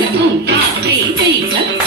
Hãy subscribe cho kênh Ghiền Mì Gõ để không bỏ lỡ